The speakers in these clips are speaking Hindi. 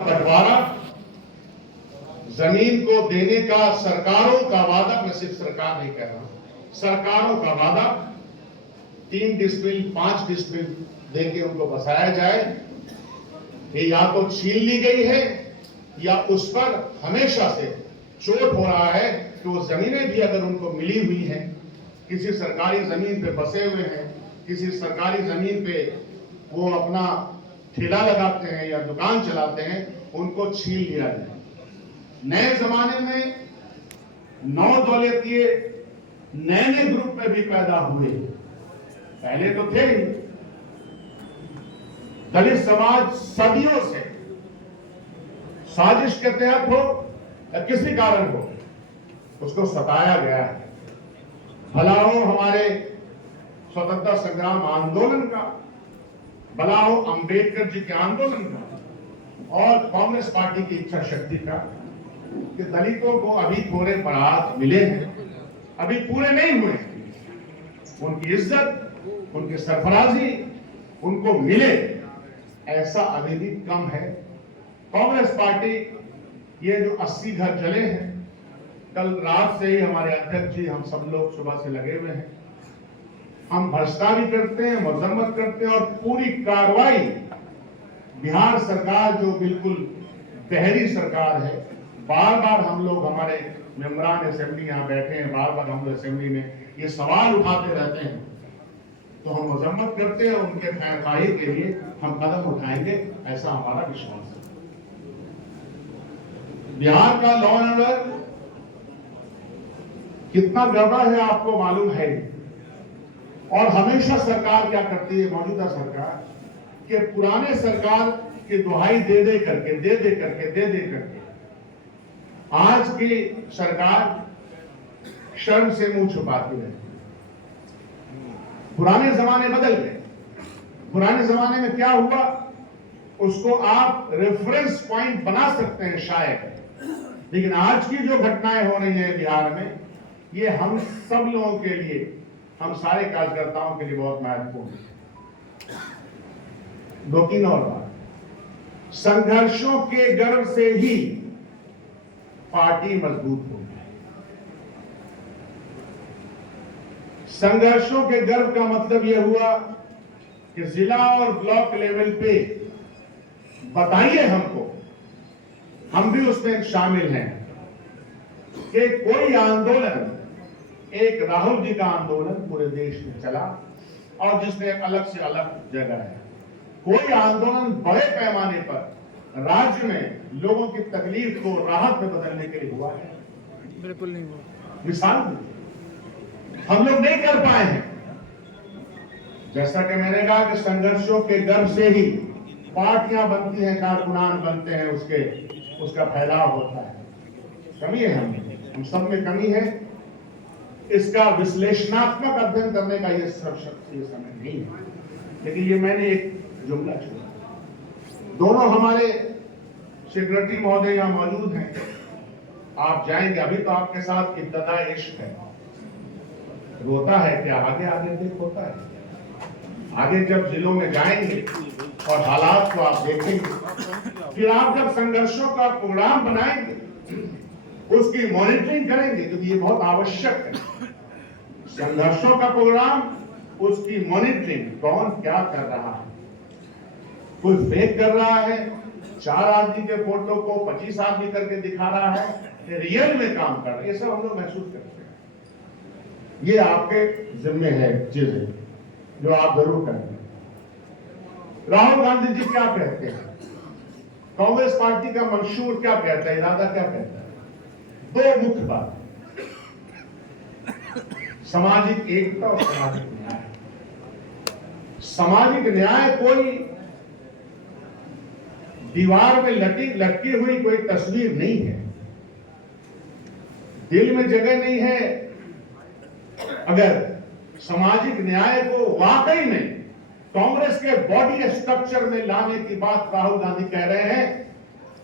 बंटवारा जमीन को देने का सरकारों का वादा, मैं सिर्फ सरकार नहीं कह रहा, सरकारों का वादा 3 डिसमिल 5 डिसमिल देके उनको बसाया जाए, ये या तो छीन ली गई है या उस पर हमेशा से चोट हो रहा है कि वो जमीनें भी अगर उनको मिली हुई हैं, किसी सरकारी जमीन पे बसे हुए हैं, किसी सरकारी जमीन पे वो अपना ठेला लगाते हैं या दुकान चलाते हैं, उनको छीन लिया जाए। नए जमाने में 9 दौलतिये नए ग्रुप में भी पैदा हुए, पहले तो थे ही। दलित समाज सदियों से साजिश के तहत हो या किसी कारण हो उसको सताया गया है। भला हो हमारे स्वतंत्रता संग्राम आंदोलन का, भला हो अंबेडकर जी के आंदोलन का और कांग्रेस पार्टी की इच्छा शक्ति का कि दलितों को अभी थोड़े बरात मिले हैं, अभी पूरे नहीं हुए, उनकी इज्जत, उनकी सरफराजी उनको मिले, ऐसा अभी भी कम है। कांग्रेस पार्टी ये जो 80 घर जले हैं, कल रात से ही हमारे अध्यक्ष जी हम सब लोग सुबह से लगे हुए हैं। हम भ्रष्टा भी करते हैं, मजम्मत करते हैं और पूरी कार्रवाई बिहार सरकार जो बिल्कुल बहरी सरकार है, बार बार हम लोग, हमारे मेंबरान असेंबली यहाँ बैठे हैं, बार बार हम लोग असेंबली में ये सवाल उठाते रहते हैं, तो हम मजम्मत करते हैं, उनके खैरखाई के लिए हम कदम उठाएंगे, ऐसा हमारा विश्वास है। बिहार का लॉ एंड ऑर्डर कितना गड़बड़ है आपको मालूम है। और हमेशा सरकार क्या करती है, मौजूदा सरकार, कि पुराने सरकार की दुहाई दे दे करके आज की सरकार शर्म से मुंह छुपाती है। पुराने जमाने बदल गए। पुराने जमाने में क्या हुआ उसको आप रेफरेंस पॉइंट बना सकते हैं शायद, लेकिन आज की जो घटनाएं हो रही हैं बिहार में, ये हम सब लोगों के लिए, हम सारे कार्यकर्ताओं के लिए बहुत महत्वपूर्ण है। 2-3 और बात, संघर्षों के गर्व से ही पार्टी मजबूत होगी। संघर्षों के गर्व का मतलब यह हुआ कि जिला और ब्लॉक लेवल पे बताइए हमको, हम भी उसमें शामिल हैं, कि कोई आंदोलन, एक राहुल जी का आंदोलन पूरे देश में चला और जिसने अलग से अलग जगह है, कोई आंदोलन बड़े पैमाने पर राज्य में लोगों की तकलीफ को राहत में बदलने के लिए हुआ है? बिल्कुल नहीं हुआ। मिसाल हम लोग नहीं कर पाए हैं। जैसा कि मैंने कहा कि संघर्षों के गर्व से ही पार्टियां बनती हैं, कारकुनान बनते हैं, उसका फैलाव होता है। कमी है हम सब में कमी है। इसका विश्लेषणात्मक अध्ययन करने का ये समय नहीं है, लेकिन ये मैंने एक जुमला छोड़ा। दोनों हमारे सेक्रेटरी महोदय यहाँ मौजूद हैं, आप जाएंगे, अभी तो आपके साथ इब्तदा इश्क है, होता है क्या आगे आगे देख होता है। आगे जब जिलों में जाएंगे और हालात को आप देखेंगे, फिर आप जब संघर्षों का प्रोग्राम बनाएंगे, उसकी मॉनिटरिंग करेंगे, क्योंकि ये बहुत आवश्यक है। संघर्षों का प्रोग्राम, उसकी मॉनिटरिंग, कौन क्या कर रहा है, कोई फेक कर रहा है, 4 आदमी के फोटो को 25 आदमी करके दिखा रहा है, रियल में काम कर रहा है, ये सब हम लोग महसूस करते हैं। ये आपके जिम्मे है चीजें जो आप जरूर करेंगे। राहुल गांधी जी क्या कहते हैं, कांग्रेस पार्टी का मंशूर क्या कहता है, इरादा क्या कहता है? 2 मुख्य बात, सामाजिक एकता और सामाजिक न्याय। सामाजिक न्याय कोई दीवार में लटकी हुई कोई तस्वीर नहीं है, दिल में जगह नहीं है। अगर सामाजिक न्याय को वाकई में कांग्रेस के बॉडी स्ट्रक्चर में लाने की बात राहुल गांधी कह रहे हैं,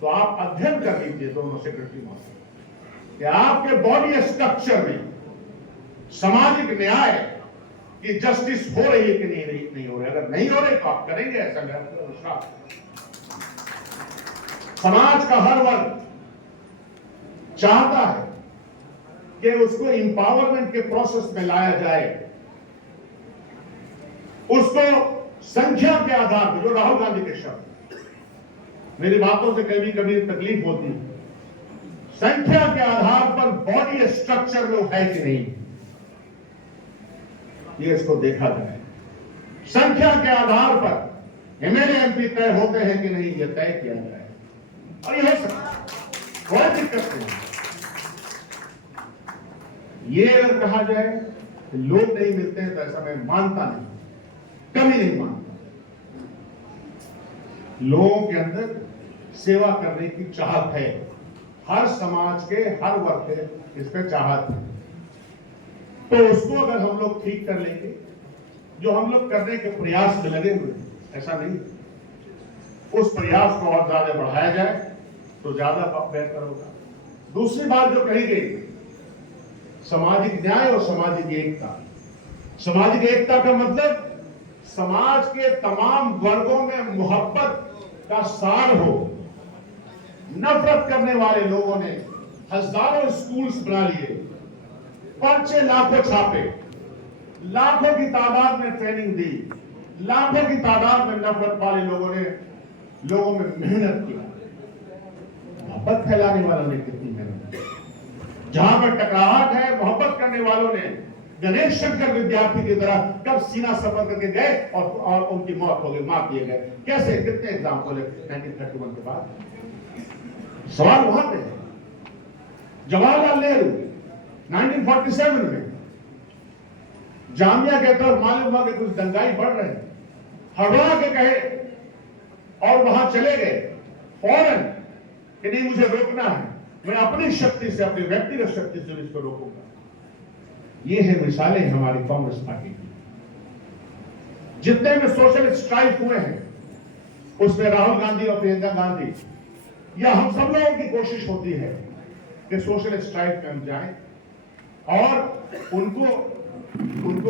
तो आप अध्ययन कर लीजिए दोनों सेक्रेटरी महोदय कि आपके बॉडी स्ट्रक्चर में सामाजिक न्याय की जस्टिस हो रही है कि नहीं हो रही। अगर नहीं हो रही तो आप करेंगे ऐसा। समाज का हर वर्ग चाहता है कि उसको इंपावरमेंट के प्रोसेस में लाया जाए, उसको संख्या के आधार पर, जो राहुल गांधी के शब्द, मेरी बातों से कभी कभी तकलीफ होती है, संख्या के आधार पर बॉडी स्ट्रक्चर में है कि नहीं, ये इसको देखा जाए। संख्या के आधार पर एमएलए एमपी तय होते हैं कि नहीं, ये तय किया जाए। और ये हो सकता है, कोई दिक्कत नहीं। ये अगर कहा जाए कि लोग नहीं मिलते हैं, तो ऐसा मैं मानता नहीं, कभी नहीं मानता। लोगों के अंदर सेवा करने की चाहत है, हर समाज के हर वर्ग के इस पे चाहत है। तो उसको अगर हम लोग ठीक कर लेंगे, जो हम लोग करने के प्रयास में लगे हुए, ऐसा नहीं, उस प्रयास को और ज्यादा बढ़ाया जाए तो ज्यादा बेहतर होगा। दूसरी बात जो कही गई, सामाजिक न्याय और सामाजिक एकता। सामाजिक एकता का मतलब समाज के तमाम वर्गों में मोहब्बत का सार हो। नफरत करने वाले लोगों ने हजारों स्कूल्स बना लिए, पर्चे लाखों छापे, लाखों की तादाद में ट्रेनिंग दी, लाखों की तादाद में नफरत वाले लोगों में मेहनत की। मोहब्बत फैलाने वालों ने कितनी मेहनत की। जहां पर टकराहट है, मोहब्बत करने वालों ने गणेश शंकर विद्यार्थी की तरह कब सीना सफर करके गए और उनकी मौत हो गई, मार दिए गए। कैसे, कितने एग्जाम्पल है 1931 के बाद। सवाल वहां पे है। जवाहरलाल नेहरू 1947 में जामिया के तरफ मालूम हुआ कि कुछ दंगाई बढ़ रहे हैं, हड़बड़ा के कहे और वहां चले गए फौरन कि नहीं, मुझे रोकना है, मैं अपनी शक्ति से, अपनी व्यक्तिगत शक्ति से इसको रोकूंगा। ये है मिसालें हमारी कांग्रेस पार्टी की। जितने भी सोशल स्ट्राइक हुए हैं, उसमें राहुल गांधी और प्रियंका गांधी, या हम सब लोगों की कोशिश होती है कि सोशल स्ट्राइक में हम जाएं और उनको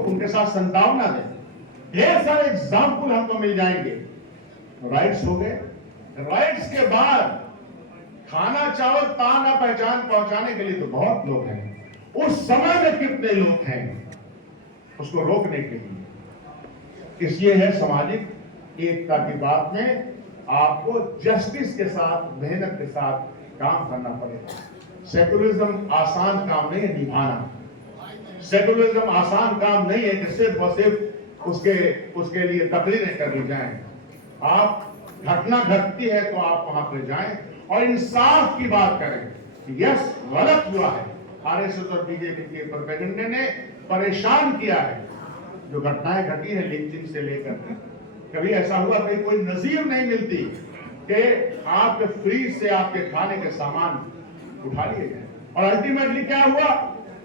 उनके साथ संतावना दें। ढेर सारे एग्जाम्पल हमको मिल जाएंगे। राइट्स हो गए, राइट्स के बाद खाना चावल ताना पहचान पहुंचाने के लिए तो बहुत लोग हैं, उस समय में कितने लोग हैं उसको रोकने के लिए। इसलिए है सामाजिक एकता की बात में आपको जस्टिस के साथ, मेहनत के साथ काम करना पड़ेगा। सेकुलरिज्म आसान काम नहीं है निभाना। सेकुलरिज्म आसान काम नहीं है कि सिर्फ और सिर्फ उसके लिए तकरीरें कर दी जाएं। आप, घटना घटती है तो आप वहां पर जाएं और इंसाफ की बात करें। यस, गलत हुआ है, आरएसएस और बीजेपी के प्रोपेगेंडे ने परेशान किया है। जो घटनाएं घटी है लिंचिंग से लेकर, कभी ऐसा हुआ कि कोई नजीर नहीं मिलती कि आपके फ्रीज से आपके खाने के सामान उठा लिए गए। और अल्टीमेटली क्या हुआ,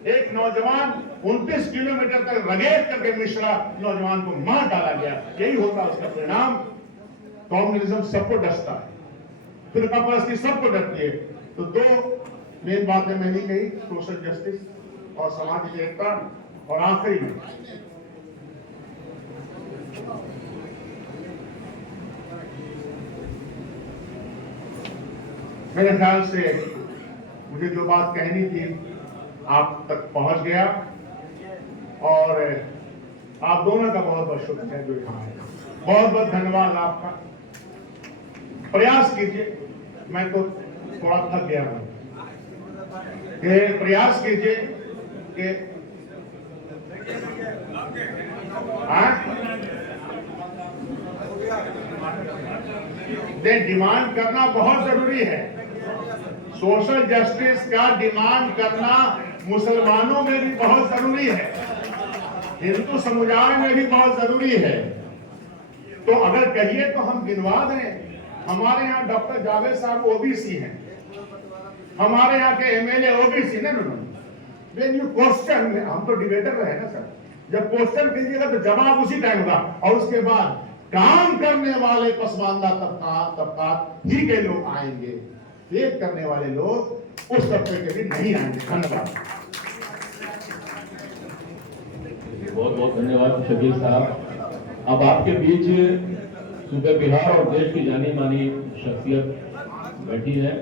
एक नौजवान 29 किलोमीटर तक रगेद करके मिश्रा नौजवान को मार डाला गया। यही होता उसका परिणाम। कम्युनिज्म सबको डसता है, फिरकापरस्ती सबको डरती है। तो दो मेन बातें मैंने कही, सोशल जस्टिस और सामाजिक एकता। और आखिरी में मेरे ख्याल से मुझे जो बात कहनी थी आप तक पहुंच गया, और आप दोनों का बहुत बहुत शुक्रिया जो यहाँ है। बहुत बहुत धन्यवाद आपका। प्रयास कीजिए, मैं तो थोड़ा थक गया हूं, प्रयास कीजिए कि डिमांड करना बहुत जरूरी है। सोशल जस्टिस का डिमांड करना मुसलमानों में भी बहुत जरूरी है, हिंदू समुदाय में भी बहुत जरूरी है। तो अगर कहिए तो हम गिनवा दें। हमारे यहाँ डॉक्टर जावेद साहब ओबीसी हैं, हमारे यहाँ के MLA OBC. When you question, हम तो डिबेटर रहे ना सर, जब क्वेश्चन कीजिएगा तो जवाब उसी टाइम होगा। और उसके बाद काम करने वाले पसमानदा तबकात ही के लोग आएंगे, फेक करने वाले लोग उस तबके के भी नहीं आएंगे। धन्यवाद। बहुत बहुत धन्यवाद शकील साहब। अब आपके बीच सूबे बिहार और देश की जानी मानी शख्सियत बैठी है